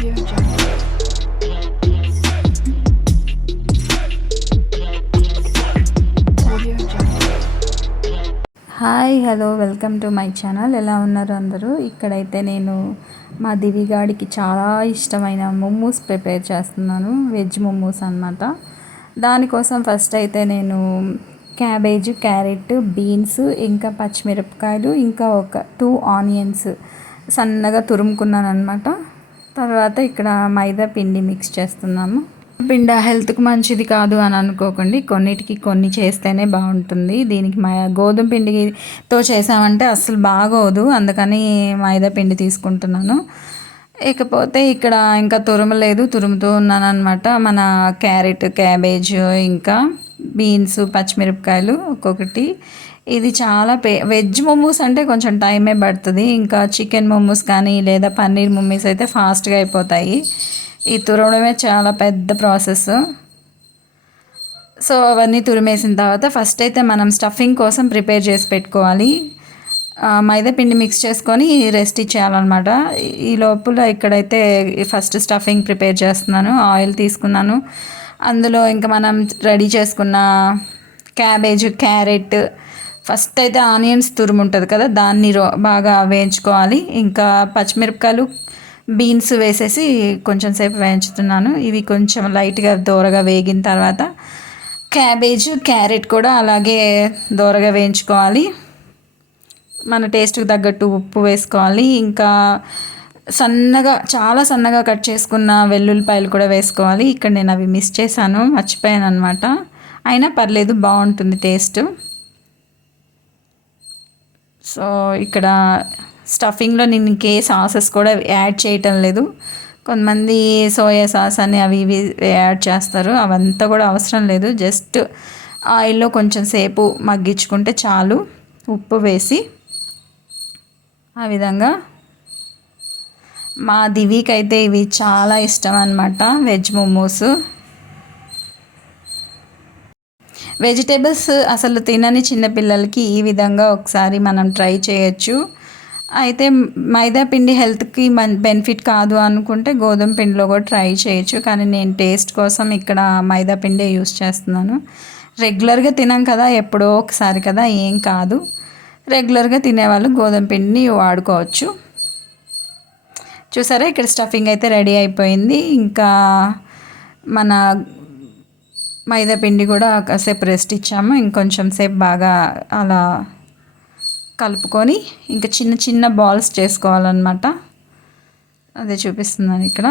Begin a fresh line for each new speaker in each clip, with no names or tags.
Hi hello welcome to my channel ఎలా ఉన్నారు అందరూ? ఇక్కడైతే నేను మా దివిగాడికి చాలా ఇష్టమైన మొమ్మూస్ ప్రిపేర్ చేస్తున్నాను. వెజ్ మొమ్మూస్ అన్నమాట. దానికోసం ఫస్ట్ అయితే నేను క్యాబేజ్ క్యారెట్ బీన్స్ ఇంకా పచ్చిమిరపకాయలు ఇంకా ఒక టూ ఆనియన్స్ సన్నగా తురుముకున్నాను అనమాట తర్వాత ఇక్కడ మైదా పిండి మిక్స్ చేస్తున్నాము. పిండి హెల్త్కి మంచిది కాదు అని అనుకోకండి. కొన్నిటికి కొన్ని చేస్తేనే బాగుంటుంది. దీనికి మా గోధుమ పిండితో చేసామంటే అస్సలు బాగోదు. అందుకని మైదా పిండి తీసుకుంటున్నాను. ఇకపోతే ఇక్కడ ఇంకా తురుమలేదు తురుముతూ ఉన్నాను అనమాట మన క్యారెట్ క్యాబేజ్ ఇంకా బీన్స్ పచ్చిమిరపకాయలు ఒక్కొక్కటి. ఇది చాలా పే వెజ్ మోమోస్ అంటే కొంచెం టైమే పడుతుంది. ఇంకా చికెన్ మోమోస్ కానీ లేదా పన్నీర్ మోమోస్ అయితే ఫాస్ట్గా అయిపోతాయి. ఈ తురవడమే చాలా పెద్ద ప్రాసెస్. సో అవన్నీ తురిమేసిన తర్వాత ఫస్ట్ అయితే మనం స్టఫింగ్ కోసం ప్రిపేర్ చేసి పెట్టుకోవాలి. మైదా పిండి మిక్స్ చేసుకొని రెస్ట్ ఇచ్చేయాలన్నమాట. ఈ లోపల ఇక్కడైతే ఫస్ట్ స్టఫింగ్ ప్రిపేర్ చేస్తున్నాను. ఆయిల్ తీసుకున్నాను. అందులో ఇంకా మనం రెడీ చేసుకున్న క్యాబేజ్ క్యారెట్ ఫస్ట్ అయితే ఆనియన్స్ తురుము ఉంటుంది కదా దాన్ని రో- బాగా వేయించుకోవాలి. ఇంకా పచ్చిమిరపకాయలు బీన్స్ వేసేసి కొంచెం సేపు వేయించుతున్నాను. ఇవి కొంచెం లైట్గా దూరగా వేగిన తర్వాత క్యాబేజ్ క్యారెట్ కూడా అలాగే దూరగా వేయించుకోవాలి. మన టేస్ట్కి తగ్గట్టు ఉప్పు వేసుకోవాలి. ఇంకా సన్నగా చాలా సన్నగా కట్ చేసుకున్న వెల్లుల్లిపాయలు కూడా వేసుకోవాలి. ఇక్కడ నేను అవి మిస్ చేశాను మర్చిపోయాను అనమాట అయినా పర్లేదు బాగుంటుంది టేస్ట్. సో ఇక్కడ స్టఫింగ్లో నేను ఇంకే సాసెస్ కూడా యాడ్ చేయటం లేదు. కొంతమంది సోయా సాస్ అని అవి ఇవి యాడ్ చేస్తారు. అవంతా కూడా అవసరం లేదు. జస్ట్ ఆయిల్లో కొంచెం సేపు మగ్గించుకుంటే చాలు. ఉప్పు వేసి ఆ విధంగా మా దివికి అయితే ఇవి చాలా ఇష్టం అనమాట వెజ్ మోమోస్. వెజిటేబుల్స్ అసలు తినని చిన్నపిల్లలకి ఈ విధంగా ఒకసారి మనం ట్రై చేయొచ్చు. అయితే మైదా పిండి హెల్త్కి మన్ బెనిఫిట్ కాదు అనుకుంటే గోధుమ పిండిలో కూడా ట్రై చేయొచ్చు. కానీ నేను టేస్ట్ కోసం ఇక్కడ మైదా పిండే యూస్ చేస్తున్నాను. రెగ్యులర్గా తినాం కదా ఎప్పుడో ఒకసారి కదా ఏం కాదు. రెగ్యులర్గా తినేవాళ్ళు గోధుమ పిండిని వాడుకోవచ్చు. చూసారా? ఇక్కడ స్టఫింగ్ అయితే రెడీ అయిపోయింది. ఇంకా మన మైదా పిండి కూడా కాసేపు రెస్ట్ ఇచ్చాము. ఇంకొంచెం సేపు బాగా అలా కలుపుకొని ఇంకా చిన్న చిన్న బాల్స్ చేసుకోవాలన్నమాట. అదే చూపిస్తున్నాను ఇక్కడ.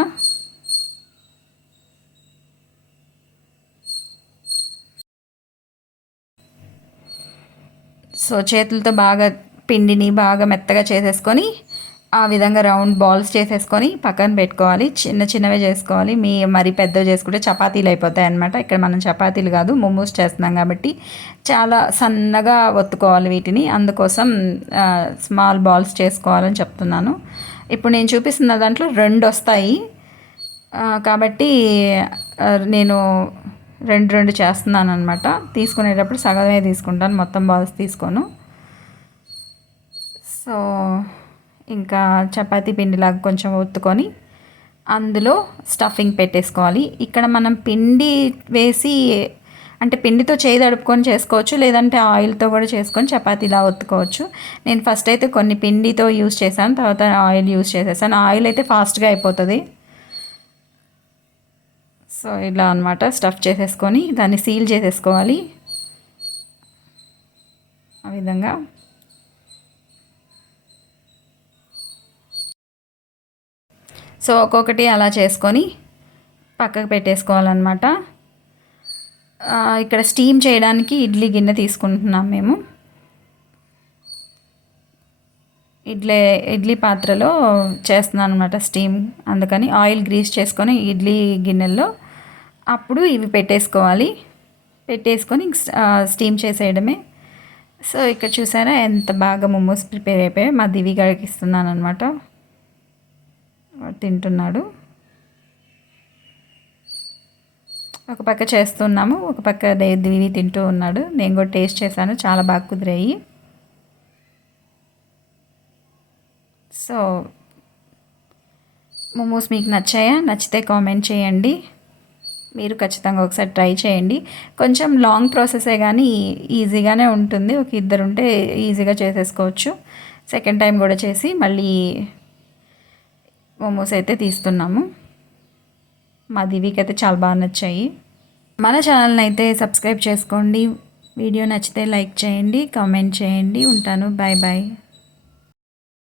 సో చేతులతో బాగా పిండిని బాగా మెత్తగా చేసేసుకొని ఆ విధంగా రౌండ్ బాల్స్ చేసేసుకొని పక్కన పెట్టుకోవాలి. చిన్న చిన్నవి చేసుకోవాలి. మీ మరి పెద్దవి చేసుకుంటే చపాతీలు అయిపోతాయి అనమాట ఇక్కడ మనం చపాతీలు కాదు మోమోస్ చేస్తున్నాం కాబట్టి చాలా సన్నగా ఒత్తుకోవాలి వీటిని. అందుకోసం స్మాల్ బాల్స్ చేసుకోవాలని చెప్తున్నాను. ఇప్పుడు నేను చూపిస్తున్న దాంట్లో రెండు వస్తాయి. కాబట్టి నేను రెండు రెండు చేస్తున్నాను అనమాట తీసుకునేటప్పుడు సగమే తీసుకుంటాను. మొత్తం బాల్స్ తీసుకోను. సో ఇంకా చపాతీ పిండిలాగా కొంచెం ఒత్తుకొని అందులో స్టఫింగ్ పెట్టేసుకోవాలి. ఇక్కడ మనం పిండి వేసి అంటే పిండితో చేయి తడుపుకొని చేసుకోవచ్చు లేదంటే ఆయిల్తో కూడా చేసుకొని చపాతీలా ఒత్తుకోవచ్చు. నేను ఫస్ట్ అయితే కొన్ని పిండితో యూస్ చేశాను తర్వాత ఆయిల్ యూస్ చేసేసాను. ఆయిల్ అయితే ఫాస్ట్గా అయిపోతుంది. సో ఇలా అనమాట స్టఫ్ చేసేసుకొని దాన్ని సీల్ చేసేసుకోవాలి. ఆ విధంగా సో ఒక్కొక్కటి అలా చేసుకొని పక్కకు పెట్టేసుకోవాలన్నమాట. ఇక్కడ స్టీమ్ చేయడానికి ఇడ్లీ గిన్నె తీసుకుంటున్నాం మేము. ఇడ్లీ ఇడ్లీ పాత్రలో చేస్తున్నాను అనమాట స్టీమ్. అందుకని ఆయిల్ గ్రీస్ చేసుకొని ఇడ్లీ గిన్నెల్లో అప్పుడు ఇవి పెట్టేసుకోవాలి. పెట్టేసుకొని స్టీమ్ చేసేయడమే. సో ఇక్కడ చూసారా ఎంత బాగా మోమోస్ ప్రిపేర్ అయిపోయాయి. మా దివి గారికి ఇస్తున్నాను అనమాట తింటున్నాడు. ఒక పక్క చేస్తున్నాము ఒక పక్క దేవి తింటూ ఉన్నాడు. నేను కూడా టేస్ట్ చేశాను చాలా బాగా కుదిరాయి. సో మోమోస్ మీకు నచ్చాయా? నచ్చితే కామెంట్ చేయండి. మీరు ఖచ్చితంగా ఒకసారి ట్రై చేయండి. కొంచెం లాంగ్ ప్రాసెసే కానీ ఈజీగానే ఉంటుంది. ఒక ఇద్దరు ఉంటే ఈజీగా చేసేసుకోవచ్చు. సెకండ్ టైం కూడా చేసి మళ్ళీ మోమోస్ అయితే తీస్తున్నాము. మా దివికి అయితే చాలా బాగా నచ్చాయి. మన ఛానల్ని అయితే సబ్స్క్రైబ్ చేసుకోండి. వీడియో నచ్చితే లైక్ చేయండి కామెంట్ చేయండి. ఉంటాను. Bye bye.